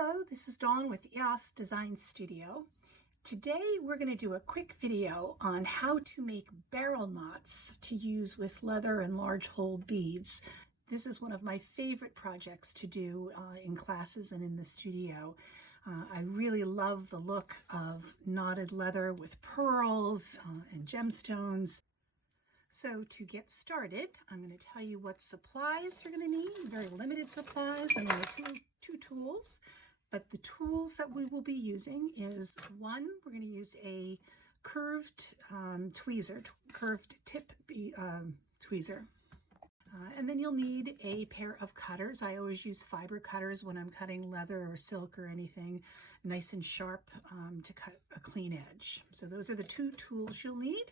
Hello, this is Dawn with EOS Design Studio. Today we're going to do a quick video on how to make barrel knots to use with leather and large hole beads. This is one of my favorite projects to do in classes and in the studio. I really love the look of knotted leather with pearls and gemstones. So to get started, I'm going to tell you what supplies you're going to need. Very limited supplies and two tools. But the tools that we will be using is one, we're going to use a curved tweezer, curved tip tweezer. And then you'll need a pair of cutters. I always use fiber cutters when I'm cutting leather or silk or anything nice and sharp to cut a clean edge. So those are the two tools you'll need.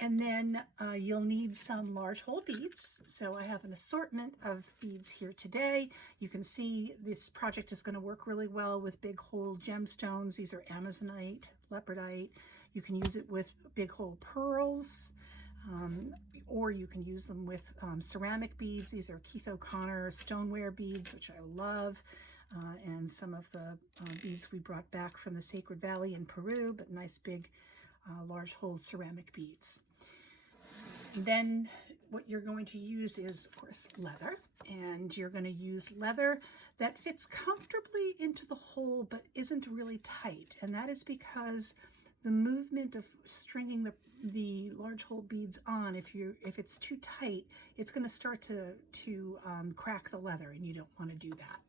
And then you'll need some large hole beads. So I have an assortment of beads here today. You can see this project is going to work really well with big hole gemstones. These are Amazonite, leopardite. You can use it with big hole pearls, or you can use them with ceramic beads. These are Keith O'Connor stoneware beads, which I love, and some of the beads we brought back from the Sacred Valley in Peru, but nice big large hole ceramic beads. And then what you're going to use is, of course, leather, and you're going to use leather that fits comfortably into the hole but isn't really tight, and that is because the movement of stringing the large hole beads on, if it's too tight, it's going to start to crack the leather, and you don't want to do that.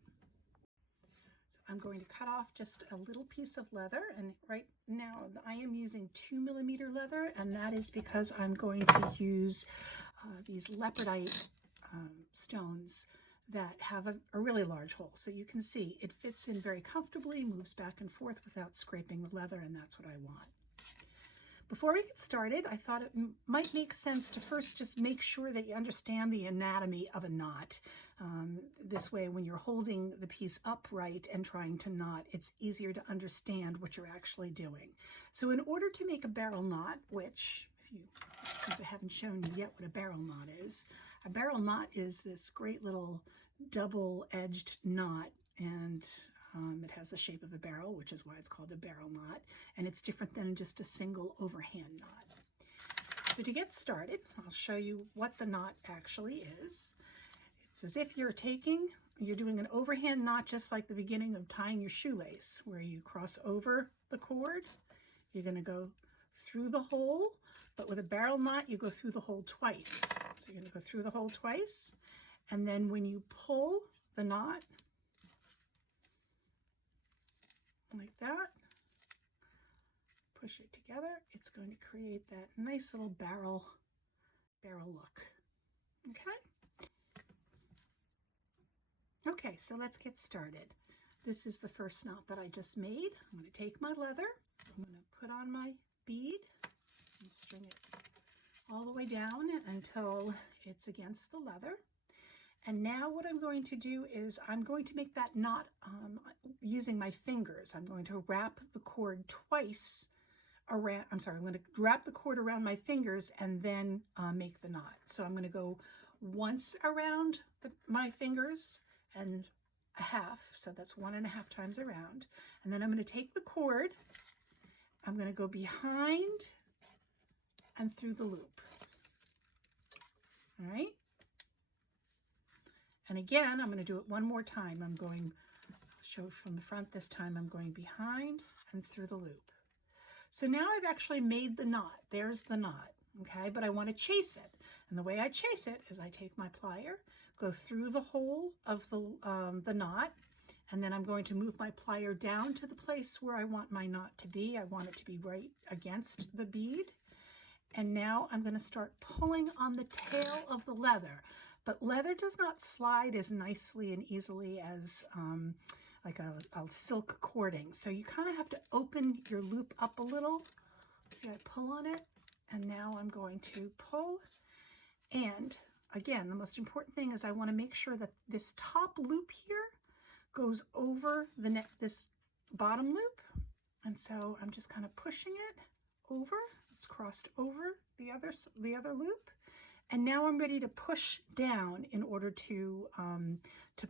I'm going to cut off just a little piece of leather, and right now I am using 2mm leather, and that is because I'm going to use these leopardite stones that have a really large hole. So you can see it fits in very comfortably, moves back and forth without scraping the leather, and that's what I want. Before we get started, I thought it might make sense to first just make sure that you understand the anatomy of a knot. This way, when you're holding the piece upright and trying to knot, it's easier to understand what you're actually doing. So in order to make a barrel knot, which, since I haven't shown you yet what a barrel knot is this great little double-edged knot, and it has the shape of a barrel, which is why it's called a barrel knot, and it's different than just a single overhand knot. So to get started, I'll show you what the knot actually is. It's as if you're doing an overhand knot, just like the beginning of tying your shoelace, where you cross over the cord. You're going to go through the hole, but with a barrel knot, you go through the hole twice. So you're going to go through the hole twice, and then when you pull the knot, like that, push it together, it's going to create that nice little barrel look. Okay, so let's get started. This is the first knot that I just made. I'm going to take my leather, I'm going to put on my bead and string it all the way down until it's against the leather. And now what I'm going to do is I'm going to make that knot using my fingers. I'm going to wrap the cord twice around, I'm going to wrap the cord around my fingers and then make the knot. So I'm going to go once around my fingers and a half, so that's 1.5 times around. And then I'm going to take the cord, I'm going to go behind and through the loop. All right? And again, I'm going to do it one more time. I'll show from the front this time. I'm going behind and through the loop. So now I've actually made the knot. There's the knot, okay? But I want to chase it. And the way I chase it is I take my plier, go through the hole of the knot, and then I'm going to move my plier down to the place where I want my knot to be. I want it to be right against the bead. And now I'm going to start pulling on the tail of the leather. But leather does not slide as nicely and easily as like a silk cording. So you kind of have to open your loop up a little. See, I pull on it, and now I'm going to pull. And again, the most important thing is I want to make sure that this top loop here goes over this bottom loop. And so I'm just kind of pushing it over. It's crossed over the other loop. And now I'm ready to push down in order to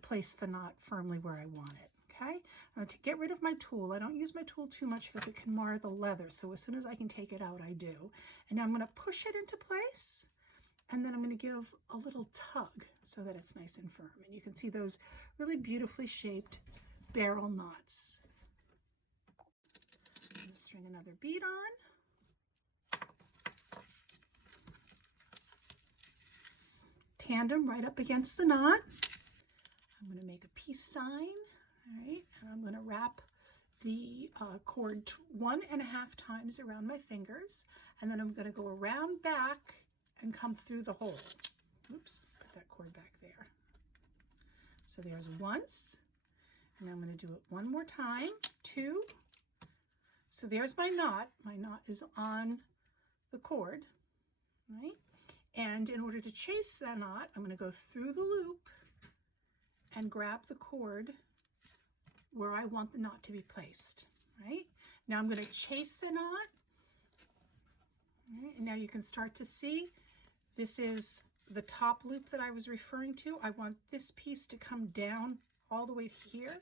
place the knot firmly where I want it. Okay, want to get rid of my tool. I don't use my tool too much because it can mar the leather. So as soon as I can take it out, I do. And now I'm going to push it into place. And then I'm going to give a little tug so that it's nice and firm. And you can see those really beautifully shaped barrel knots. I'm going to string another bead on. Tandem right up against the knot. I'm going to make a peace sign, all right, and I'm going to wrap the cord 1.5 times around my fingers, and then I'm going to go around back and come through the hole. Oops, put that cord back there. So there's once, and I'm going to do it one more time, 2. So there's my knot. My knot is on the cord, right? And in order to chase that knot, I'm going to go through the loop and grab the cord where I want the knot to be placed, right? Now I'm going to chase the knot, right? And now you can start to see this is the top loop that I was referring to. I want this piece to come down all the way to here.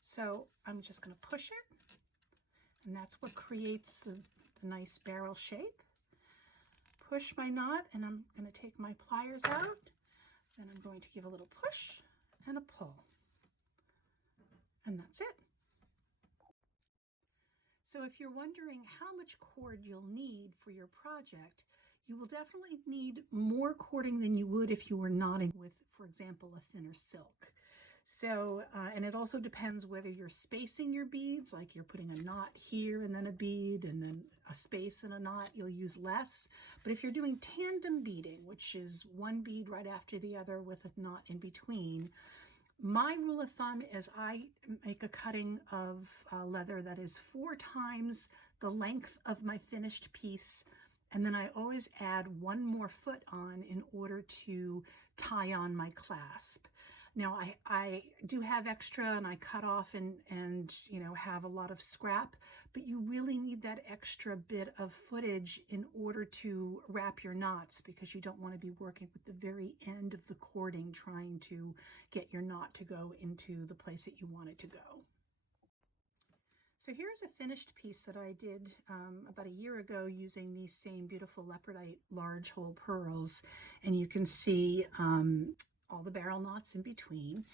So I'm just going to push it, and that's what creates the nice barrel shape. Push my knot, and I'm going to take my pliers out, then I'm going to give a little push and a pull, and that's it. So if you're wondering how much cord you'll need for your project, you will definitely need more cording than you would if you were knotting with, for example, a thinner silk. So, and it also depends whether you're spacing your beads, like you're putting a knot here and then a bead and then a space and a knot, you'll use less. But if you're doing tandem beading, which is one bead right after the other with a knot in between, my rule of thumb is I make a cutting of leather that is 4 times the length of my finished piece, and then I always add 1 more foot on in order to tie on my clasp. Now I do have extra, and I cut off and you know, have a lot of scrap, but you really need that extra bit of footage in order to wrap your knots, because you don't want to be working with the very end of the cording trying to get your knot to go into the place that you want it to go. So here's a finished piece that I did about a year ago using these same beautiful leopardite large hole pearls, and you can see all the barrel knots in between.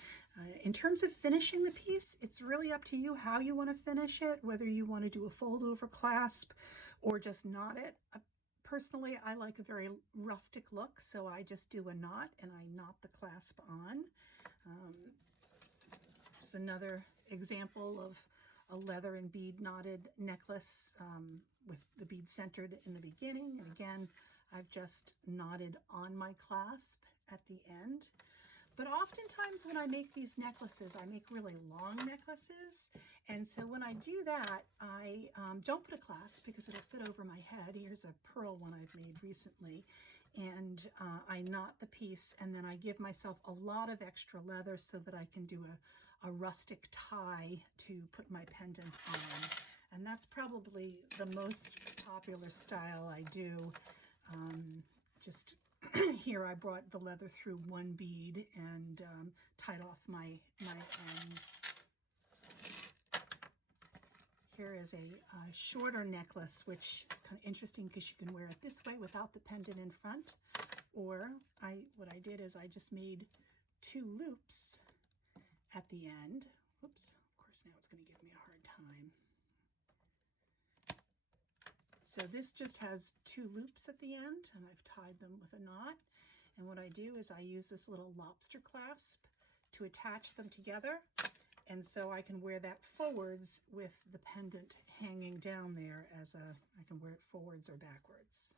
In terms of finishing the piece, it's really up to you how you want to finish it, whether you want to do a fold over clasp or just knot it. Personally, I like a very rustic look, so I just do a knot and I knot the clasp on. There's another example of a leather and bead knotted necklace with the bead centered in the beginning. And again, I've just knotted on my clasp at the end. But oftentimes when I make these necklaces, I make really long necklaces. And so when I do that, I don't put a clasp because it'll fit over my head. Here's a pearl one I've made recently. And I knot the piece, and then I give myself a lot of extra leather so that I can do a rustic tie to put my pendant on. And that's probably the most popular style I do. Just here I brought the leather through one bead and tied off my ends. Here is a shorter necklace, which is kind of interesting because you can wear it this way without the pendant in front. Or what I did is I just made 2 loops at the end. Oops, of course now it's going to give me a hard time. So this just has 2 loops at the end, and I've tied them with a knot. And what I do is I use this little lobster clasp to attach them together. And so I can wear that forwards with the pendant hanging down there I can wear it forwards or backwards.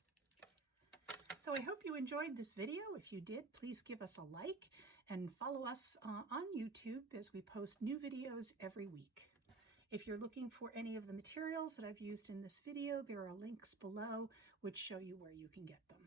So I hope you enjoyed this video. If you did, please give us a like and follow us on YouTube as we post new videos every week. If you're looking for any of the materials that I've used in this video, there are links below which show you where you can get them.